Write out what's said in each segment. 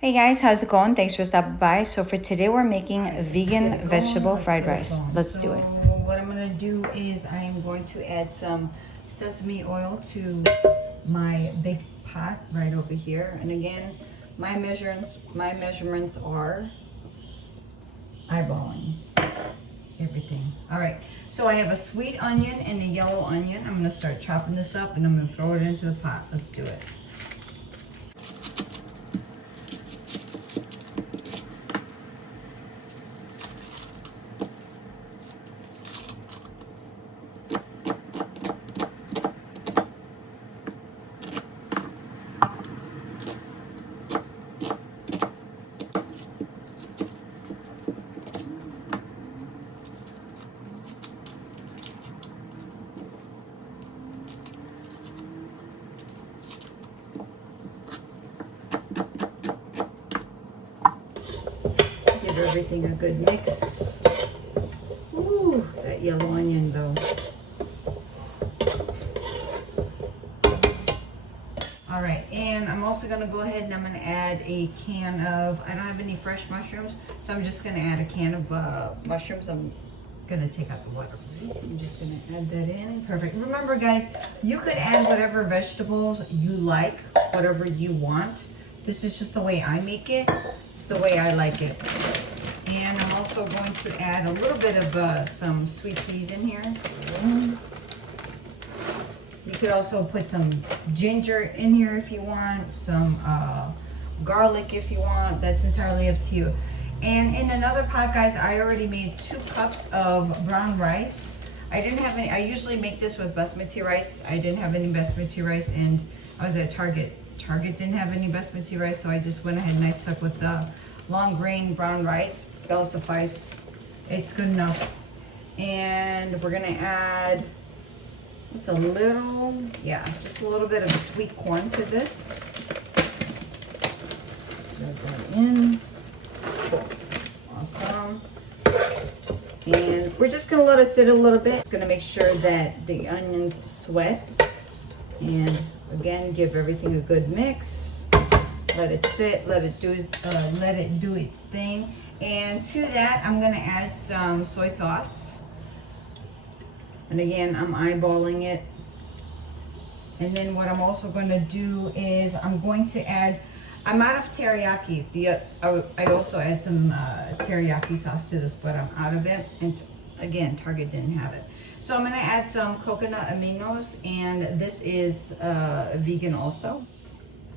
Hey guys, how's it going? Thanks for stopping by. So for today we're making vegan vegetable fried rice. Let's do it. What I'm going to do is I am going to add some sesame oil to my big pot right over here. And again, my measurements are eyeballing everything. All right, so I have a sweet onion and a yellow onion. I'm going to start chopping this up and I'm going to throw it into the pot. Let's do it. Give everything a good mix. Ooh, that yellow onion though. All right, and I'm also gonna go ahead and I'm gonna add a can of, I don't have any fresh mushrooms, so I'm just gonna add a can of mushrooms. I'm gonna take out the water. I'm just gonna add that in. Perfect. Remember guys, you could add whatever vegetables you like, whatever you want. This is just the way I make it. It's the way I like it. And I'm also going to add a little bit of some sweet peas in here. You could also put some ginger in here if you want, some garlic if you want. That's entirely up to you. And in another pot, guys, I already made 2 cups of brown rice. I didn't have any, I usually make this with basmati rice. I didn't have any basmati rice, and I was at Target. Target didn't have any basmati rice, so I just went ahead and I stuck with the long grain brown rice. That'll suffice. It's good enough. And we're gonna add just a little, just a little bit of sweet corn to this. Add that in. Cool. Awesome. And we're just gonna let it sit a little bit. It's gonna make sure that the onions sweat. And again, give everything a good mix. Let it sit, let it do its thing. And to that, I'm gonna add some soy sauce. And again, I'm eyeballing it. And then what I'm also gonna do is I'm going to add, I'm out of teriyaki. I also add some teriyaki sauce to this, but I'm out of it. And again, Target didn't have it. So I'm gonna add some coconut aminos, and this is vegan also.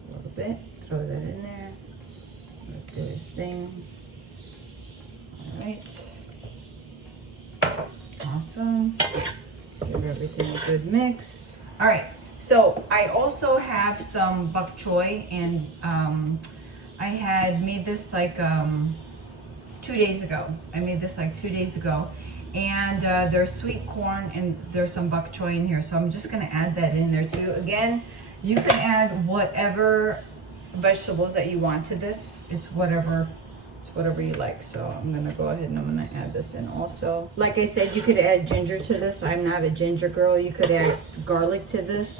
A little bit, throw that in there. Do this thing. All right. Awesome. Give everything a good mix. All right. So I also have some bok choy, and I had made this like 2 days ago. I made this like 2 days ago. And there's sweet corn and there's some bok choy in here. So I'm just gonna add that in there too. Again, you can add whatever vegetables that you want to this. It's whatever you like. So I'm gonna go ahead and I'm gonna add this in also. Like I said, you could add ginger to this. I'm not a ginger girl. You could add garlic to this.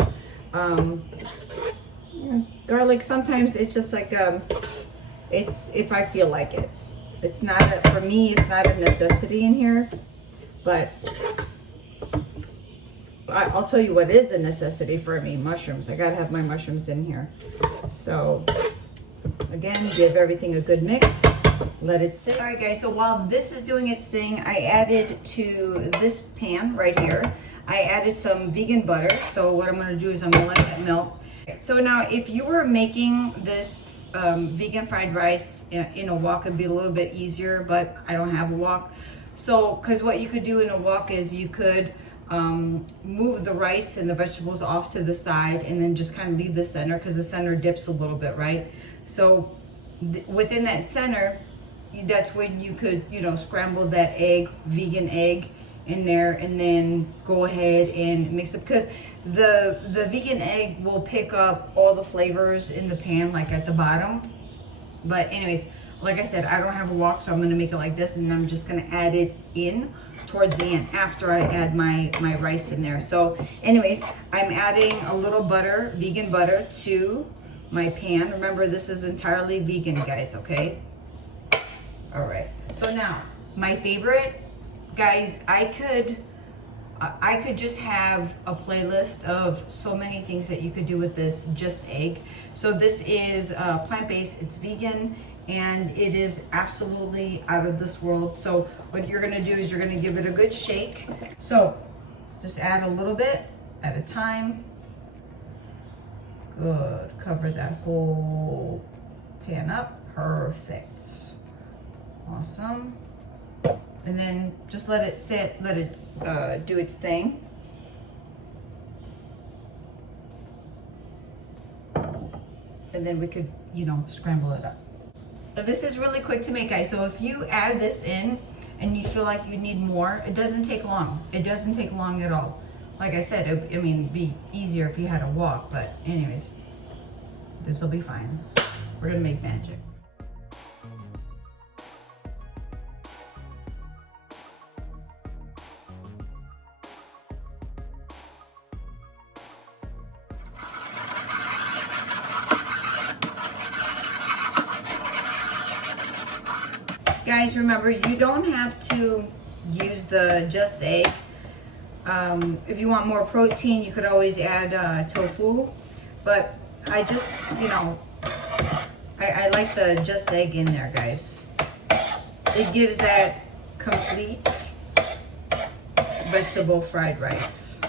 Garlic, sometimes it's just like, it's if I feel like it. It's not, for me, it's not a necessity in here. But I'll tell you what is a necessity for me, mushrooms. I gotta have my mushrooms in here. So again, give everything a good mix, let it sit. All right guys, so while this is doing its thing, I added to this pan right here, I added some vegan butter. So what I'm gonna do is I'm gonna let that melt. So now if you were making this vegan fried rice in a wok, it'd be a little bit easier, but I don't have a wok. So, because what you could do in a wok is you could move the rice and the vegetables off to the side and then just kind of leave the center, because the center dips a little bit, right? So within that center, that's when you could, scramble that egg, vegan egg in there, and then go ahead and mix it, because the vegan egg will pick up all the flavors in the pan, like at the bottom. But anyways, like I said, I don't have a wok, so I'm gonna make it like this, and I'm just gonna add it in towards the end after I add my rice in there. So anyways, I'm adding a little butter, vegan butter, to my pan. Remember, this is entirely vegan, guys, okay? All right, so now my favorite, guys, I could just have a playlist of so many things that you could do with this Just Egg. So this is plant-based, it's vegan, and it is absolutely out of this world. So what you're gonna do is you're gonna give it a good shake. So just add a little bit at a time. Good, cover that whole pan up, perfect. Awesome. And then just let it sit, let it do its thing. And then we could, you know, scramble it up. Now, this is really quick to make, guys. So if you add this in and you feel like you need more, it doesn't take long. It doesn't take long at all. Like I said, I mean, it'd be easier if you had to walk, but anyways, this will be fine. We're gonna make magic. Guys, remember, you don't have to use the Just Egg. If you want more protein, you could always add tofu. But I just, you know, I like the Just Egg in there, guys. It gives that complete vegetable fried rice.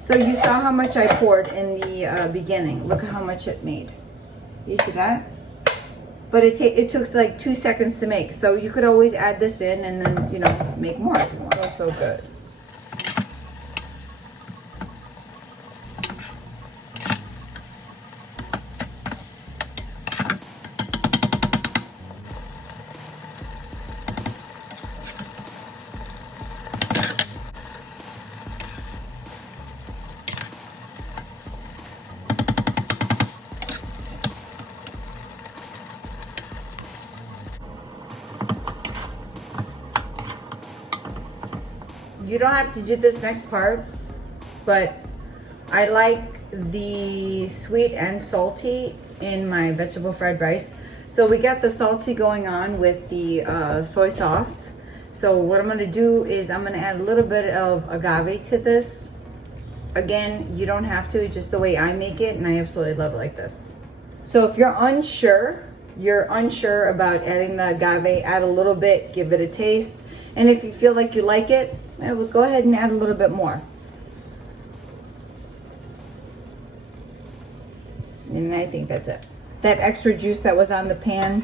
So you saw how much I poured in the beginning. Look at how much it made. You see that? But it took like 2 seconds to make. So you could always add this in and then, you know, make more if you want. So good. You don't have to do this next part, but I like the sweet and salty in my vegetable fried rice. So we got the salty going on with the soy sauce. So what I'm gonna do is I'm gonna add a little bit of agave to this. Again, you don't have to, just the way I make it, and I absolutely love it like this. So if you're unsure about adding the agave, add a little bit, give it a taste. And if you feel like you like it, we'll go ahead and add a little bit more. And I think that's it. That extra juice that was on the pan,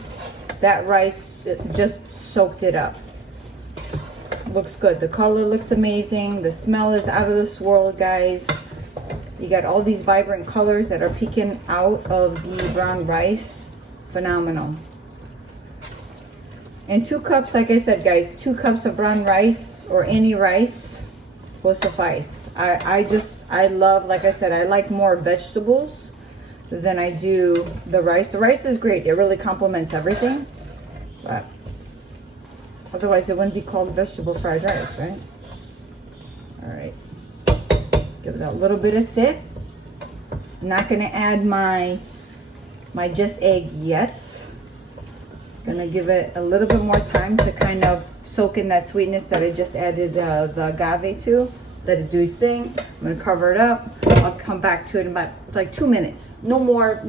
that rice just soaked it up. Looks good. The color looks amazing. The smell is out of this world, guys. You got all these vibrant colors that are peeking out of the brown rice. Phenomenal. And 2 cups, like I said, guys, 2 cups of brown rice or any rice will suffice. I love, like I said, I like more vegetables than I do the rice. The rice is great. It really complements everything. But otherwise, it wouldn't be called vegetable fried rice, right? All right. Give it a little bit of sit. I'm not going to add my Just Egg yet. Gonna give it a little bit more time to kind of soak in that sweetness that I just added the agave to. Let it do its thing. I'm gonna cover it up. I'll come back to it in about like 2 minutes. No more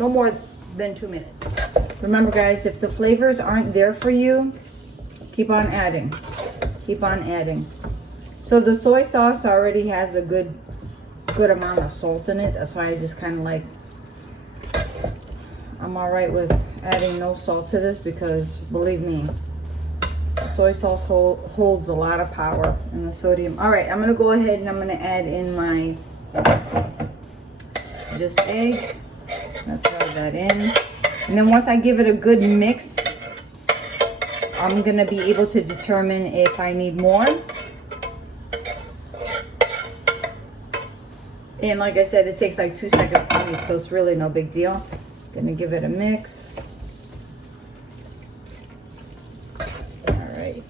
than 2 minutes. Remember, guys, if the flavors aren't there for you, keep on adding. Keep on adding. So the soy sauce already has a good amount of salt in it. That's why I just kind of like, I'm all right with adding no salt to this, because believe me, the soy sauce holds a lot of power in the sodium. All right, I'm gonna go ahead and I'm gonna add in my Just Egg. I'll throw that in. And then once I give it a good mix, I'm gonna be able to determine if I need more. And like I said, it takes like 2 seconds to make, so it's really no big deal. Gonna give it a mix. All right.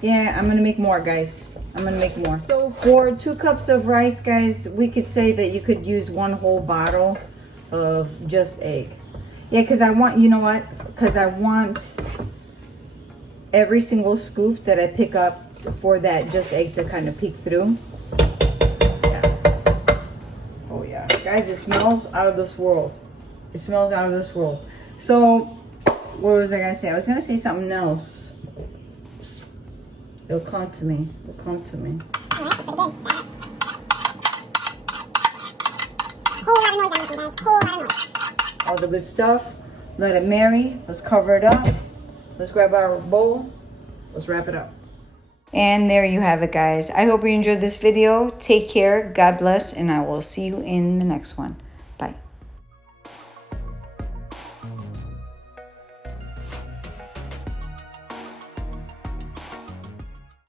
Yeah, I'm gonna make more, guys. I'm gonna make more. So for 2 cups of rice, guys, we could say that you could use 1 whole bottle of Just Egg. Yeah, because I want, you know what? Because I want every single scoop that I pick up for that Just Egg to kind of peek through. Yeah. Oh yeah, guys, it smells out of this world. It smells out of this world. So, what was I gonna say? I was gonna say something else. It'll come to me. It'll come to me. All the good stuff. Let it marry. Let's cover it up. Let's grab our bowl. Let's wrap it up. And there you have it, guys. I hope you enjoyed this video. Take care. God bless. And I will see you in the next one.